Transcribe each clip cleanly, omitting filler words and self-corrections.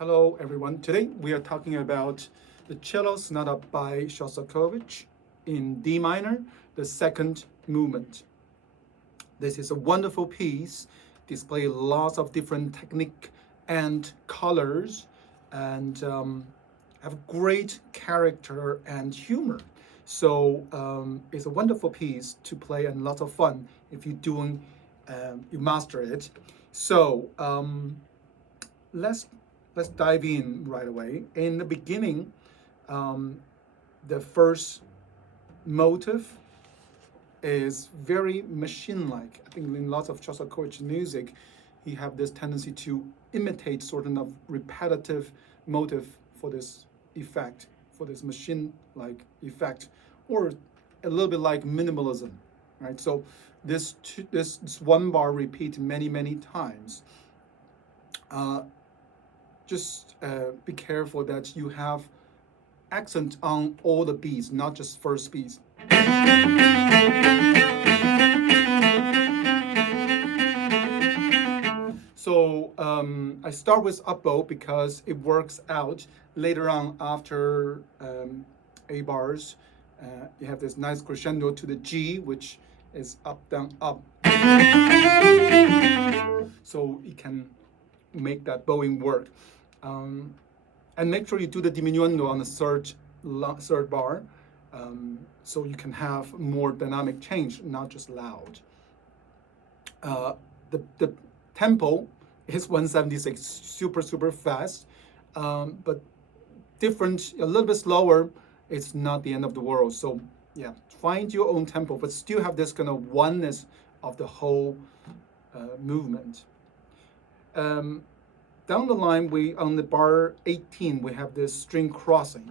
Hello, everyone. Today we are talking about the cello sonata by Shostakovich in D minor, the second movement. This is a wonderful piece, display lots of different technique and colors, and have great character and humor. So it's a wonderful piece to play and lots of fun if you master it. So let's let's dive in right away. In the beginning, um, the first motive is very machine-like. I think in lots of Shostakovich music, he have this tendency to imitate sort of repetitive motive for this effect, for this machine-like effect, or a little bit like minimalism, right? So this one bar repeat many times. Just be careful that you have accent on all the beats, not just first beats. So I start with up bow because it works out later on after A bars. You have this nice crescendo to the G, which is up, down, up. So you can make that bowing work. And make sure you do the diminuendo on the third bar, so you can have more dynamic change, not just loud. The tempo is 176, super fast, but different, a little bit slower. It's not the end of the world. So yeah, find your own tempo, but still have this kind of oneness of the whole movement. Down the line, on the bar 18, we have this string crossing.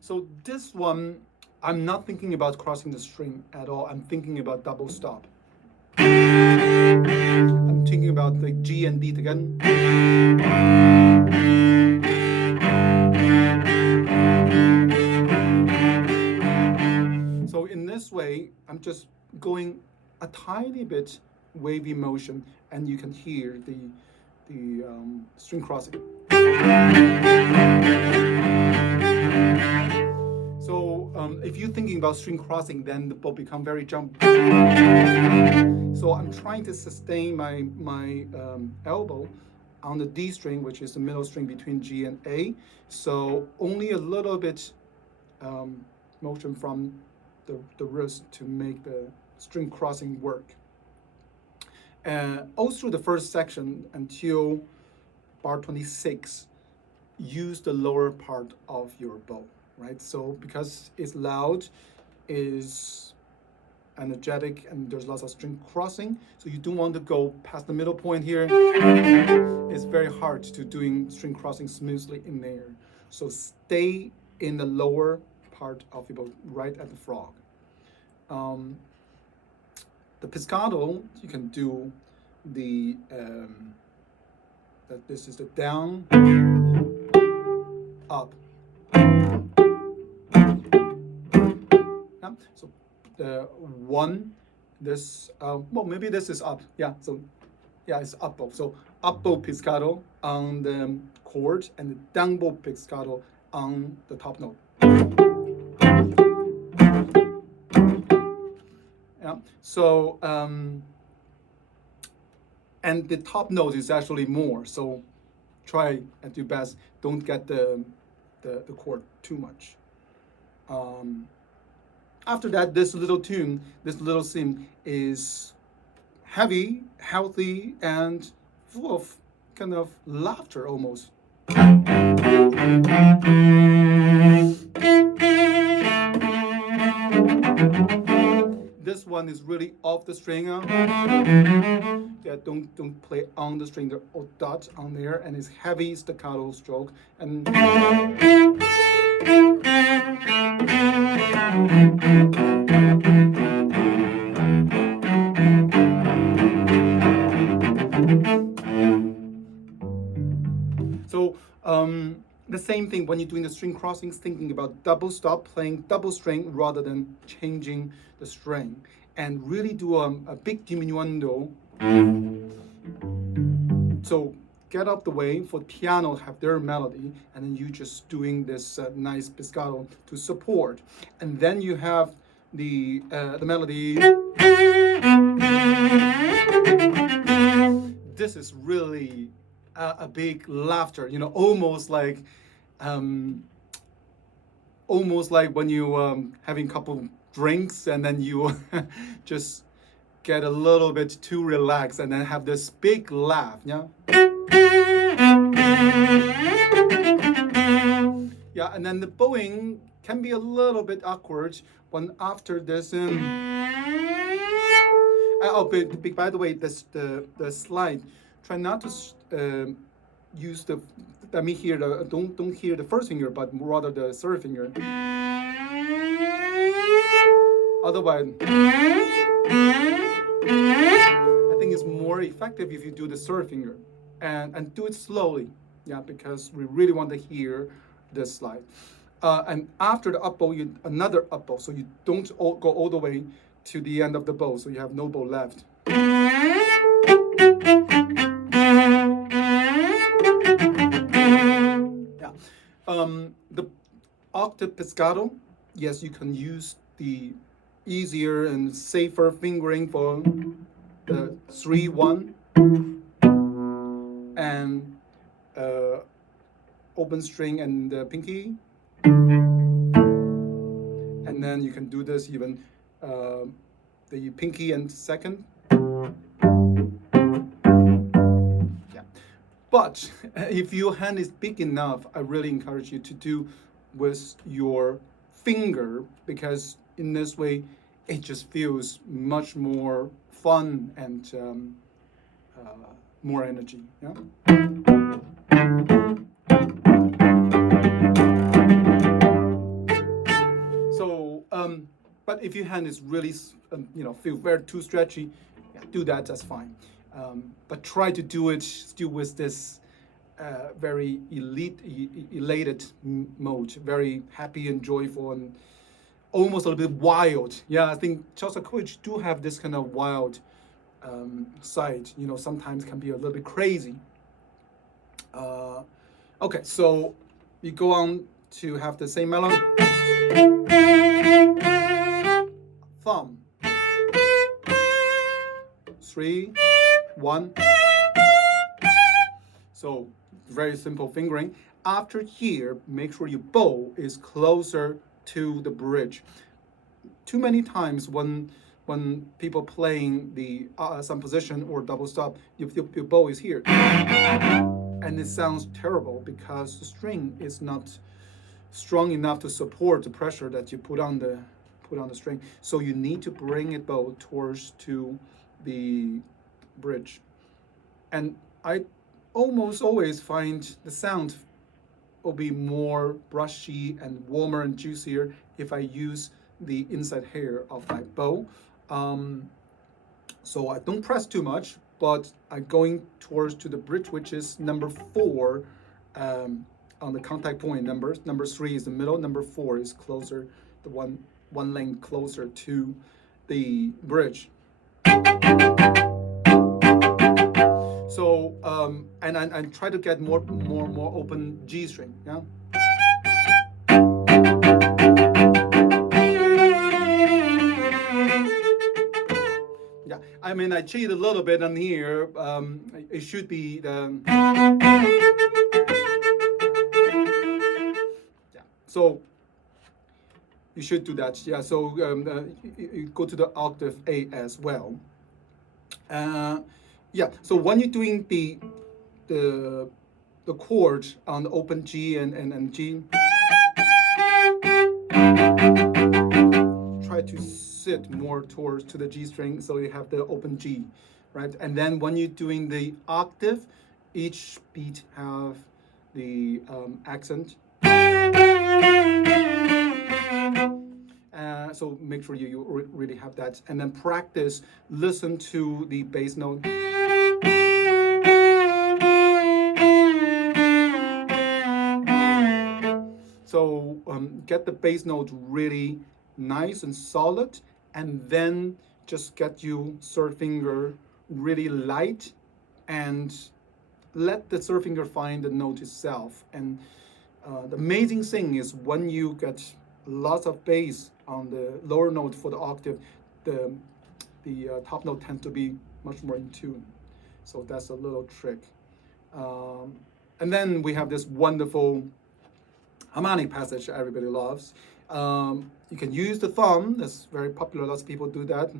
So this one, I'm not thinking about crossing the string at all. I'm thinking about double stop. I'm thinking about the G and D together. So in this way, I'm just going a tiny bit wavy motion, and you can hear the string crossing. So if you're thinking about string crossing, then the bow become very jumpy. So I'm trying to sustain my elbow on the D string, which is the middle string between G and A. So only a little bit motion from the wrist to make the string crossing work. All through the first section until bar 26, use the lower part of your bow, right? So because it's loud, is energetic, and there's lots of string crossing, so you don't want to go past the middle point here. It's very hard to doing string crossing smoothly in there. So stay in the lower part of your bow, right at the frog. The pizzicato, you can do that. This is the down, up. Yeah. So the one, this well, maybe this is up. Yeah. So yeah, it's up bow. So up bow pizzicato on the chord, and the down bow pizzicato on the top note. Yeah. So and the top note is actually more. So try at your best. Don't get the chord too much. After that, this little tune, this little theme is heavy, healthy, and full of kind of laughter almost. This one is really off the string. Yeah, don't play on the string. There are dots on there, and it's heavy staccato stroke. And so the same thing when you're doing the string crossings, thinking about double stop, playing double string rather than changing the string. And really do a big diminuendo. So get out the way for piano have their melody, and then you just doing this nice pizzicato to support. And then you have the melody. This is really a big laughter, you know, almost like when you having a couple drinks and then you just get a little bit too relaxed and then have this big laugh, yeah. Yeah, and then the bowing can be a little bit awkward when after this. Oh, but by the way, this the slide. Try not to use the. Let me hear the. Don't hear the first finger, but rather the third finger. Otherwise, I think it's more effective if you do the third finger, and do it slowly. Yeah, because we really want to hear this slide. And after the up bow, another up bow, so you don't go all the way to the end of the bow, so you have no bow left. Yeah. The octave pizzicato, yes, you can use the easier and safer fingering for the 3-1 and open string and the pinky. And then you can do this even the pinky and second. Yeah. But if your hand is big enough, I really encourage you to do with your finger, because in this way it just feels much more fun and more energy. Yeah. So, but if your hand is really, feel very too stretchy, yeah, do that. That's fine. But try to do it still with this very elated mode, very happy and joyful, and almost a little bit wild. Yeah, I think Shostakovich do have this kind of wild side. You know, sometimes can be a little bit crazy. Okay, so you go on to have the same melody. Thumb. 3, 1. So very simple fingering. After here, make sure your bow is closer to the bridge. Too many times when people playing the some position or double stop, your bow is here, and it sounds terrible because the string is not strong enough to support the pressure that you put on the string. So you need to bring it bow towards to the bridge. And I almost always find the sound will be more brushy and warmer and juicier if I use the inside hair of my bow. So I don't press too much, but I'm going towards to the bridge, which is number 4 on the contact point numbers. Number 3 is the middle. Number 4 is closer, the one lane closer to the bridge. So and I try to get more open G string. Yeah. Yeah. I mean, I cheat a little bit on here. It should be the. Yeah. So you should do that. Yeah. So you go to the octave A as well. Yeah, so when you're doing the chord on the open G and G, try to sit more towards to the G string, so you have the open G, right? And then when you're doing the octave, each beat have the accent. So make sure you really have that, and then practice. Listen to the bass note. So get the bass note really nice and solid, and then just get you third finger really light, and let the third finger find the note itself. And the amazing thing is when you get lots of bass on the lower note for the octave, the top note tends to be much more in tune. So that's a little trick. And then we have this wonderful harmonic passage everybody loves. You can use the thumb. That's very popular. Lots of people do that.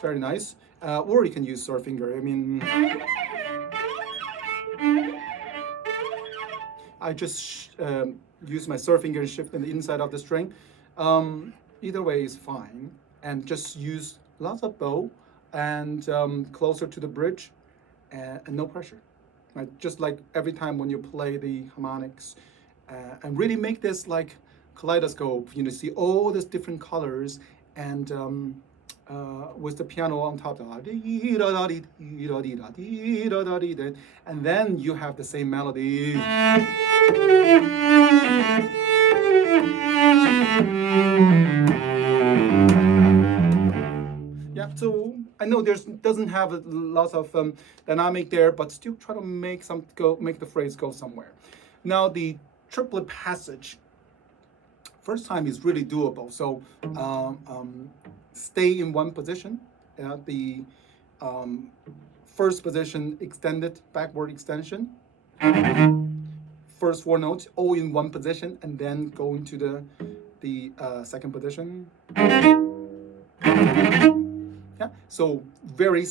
Very nice. Or you can use third finger. I mean, I just use my third finger and shift in the inside of the string. Either way is fine. And just use lots of bow and closer to the bridge, and no pressure. Right? Just like every time when you play the harmonics, and really make this like kaleidoscope. You know, see all these different colors, and with the piano on top, and then you have the same melody. Yeah, so I know doesn't have lots of dynamic there, but still try to make the phrase go somewhere. Now the triplet passage, first time is really doable. So stay in one position. The first position extended backward extension. First four notes all in one position, and then go into the second position. Yeah, so very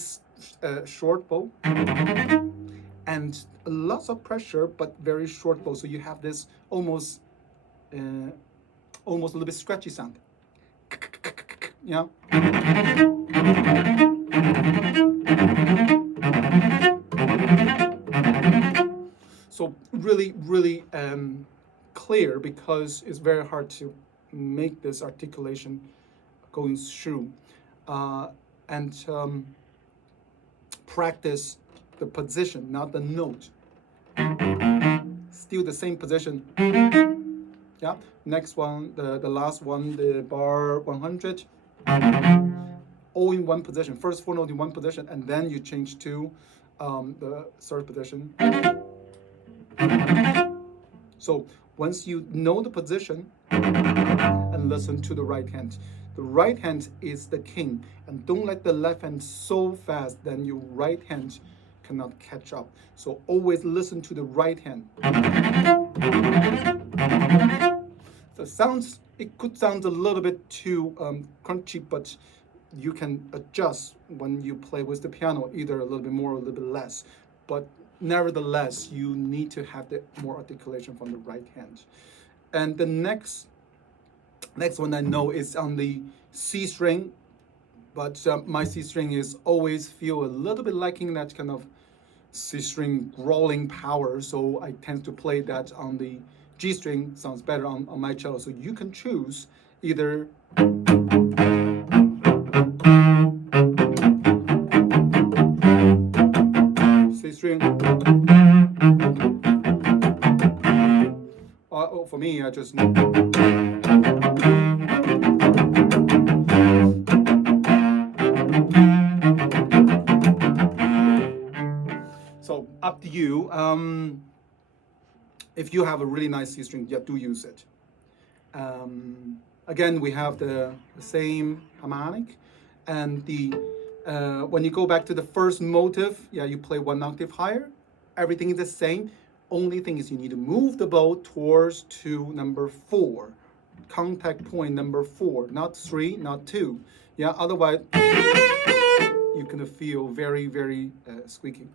short bow, and lots of pressure, but very short bow. So you have this almost a little bit scratchy sound. Yeah. So really, really clear, because it's very hard to make this articulation going through. And practice the position, not the note. Still the same position. Yeah. Next one, the last one, the bar 100. All in one position. First four notes in one position, and then you change to the third position. So once you know the position, and listen to the right hand. The right hand is the king, and don't let the left hand so fast, then your right hand cannot catch up. So always listen to the right hand. So it could sound a little bit too crunchy, but you can adjust when you play with the piano, either a little bit more or a little bit less. But nevertheless, you need to have the more articulation from the right hand. And the next one I know is on the C string, but my C string is always feel a little bit liking that kind of C string growling power, so I tend to play that on the G string. Sounds better on my cello. So you can choose either C string, or for me I just so up to you. If you have a really nice C string, yeah, do use it. Again, we have the same harmonic, and when you go back to the first motive, yeah, you play one octave higher. Everything is the same. Only thing is you need to move the bow towards to number 4, contact point number 4, not 3, not 2. Yeah, otherwise you're gonna feel very, very squeaky.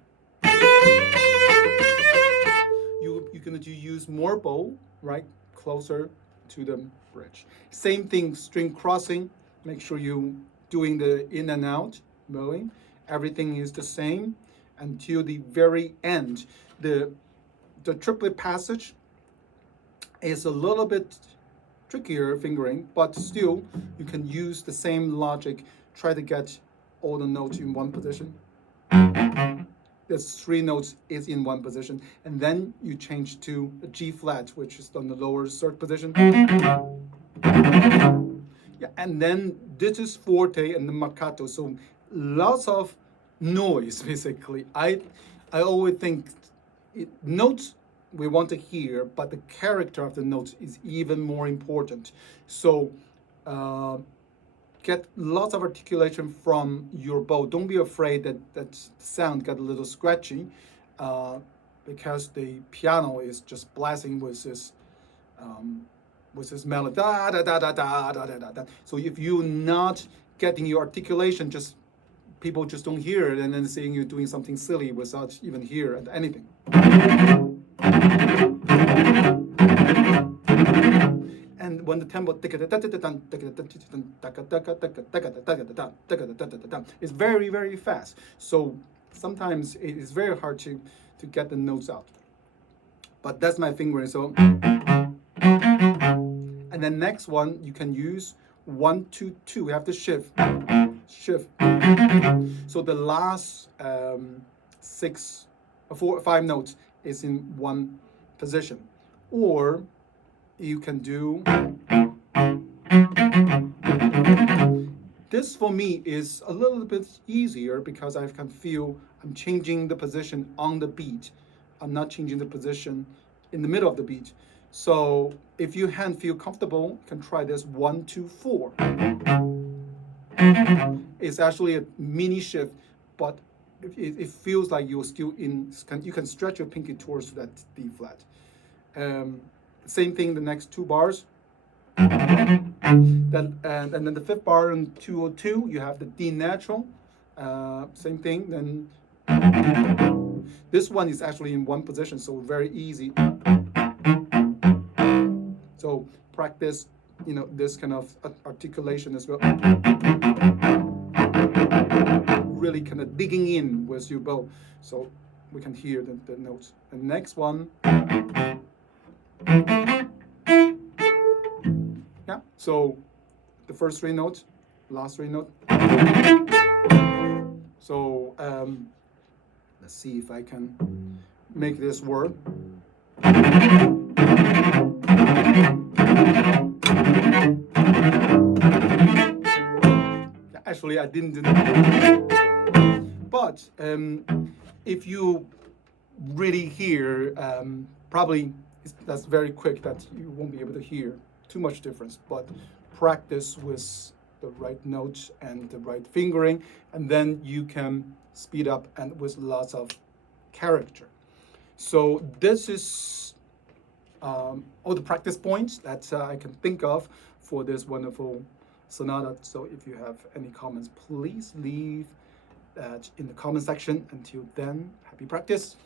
You're gonna use more bow, right, closer to the bridge. Same thing, string crossing. Make sure you doing the in and out bowing. Everything is the same until the very end. The triplet passage is a little bit trickier fingering, but still you can use the same logic. Try to get all the notes in one position. there's 3 notes is in one position, and then you change to a G flat, which is on the lower 3rd position. Yeah, and then this is forte and the marcato, so lots of noise basically. I always think notes we want to hear, but the character of the notes is even more important. So get lots of articulation from your bow. Don't be afraid that sound got a little scratchy, because the piano is just blasting with this melody, da da da da da da da da. So if you're not getting your articulation, just people just don't hear it, and then seeing you doing something silly without even hear anything. And when the tempo is very, very fast, so sometimes it is very hard to get the notes out. But that's my fingering. So, and then next one you can use 1 2 2. We have to shift. So the last 5 notes is in one position, or you can do this. For me is a little bit easier because I can feel I'm changing the position on the beat. I'm not changing the position in the middle of the beat. So if your hand feel comfortable, you can try this 1 2 4. It's actually a mini shift, but it feels like you're still in. You can stretch your pinky towards that D flat. Same thing the next 2 bars. And then the 5th bar in 202, you have the D natural. Same thing. Then this one is actually in one position, so very easy. So practice, this kind of articulation as well. Really kind of digging in with your bow, so we can hear the notes. And next one. Yeah, so the first 3 notes, last 3 notes. So let's see if I can make this work. Actually, I didn't do that. But if you really hear, probably that's very quick that you won't be able to hear too much difference. But practice with the right notes and the right fingering, and then you can speed up and with lots of character. So this is all the practice points that I can think of for this wonderful sonata. So if you have any comments, please leave that in the comment section. Until then, happy practice.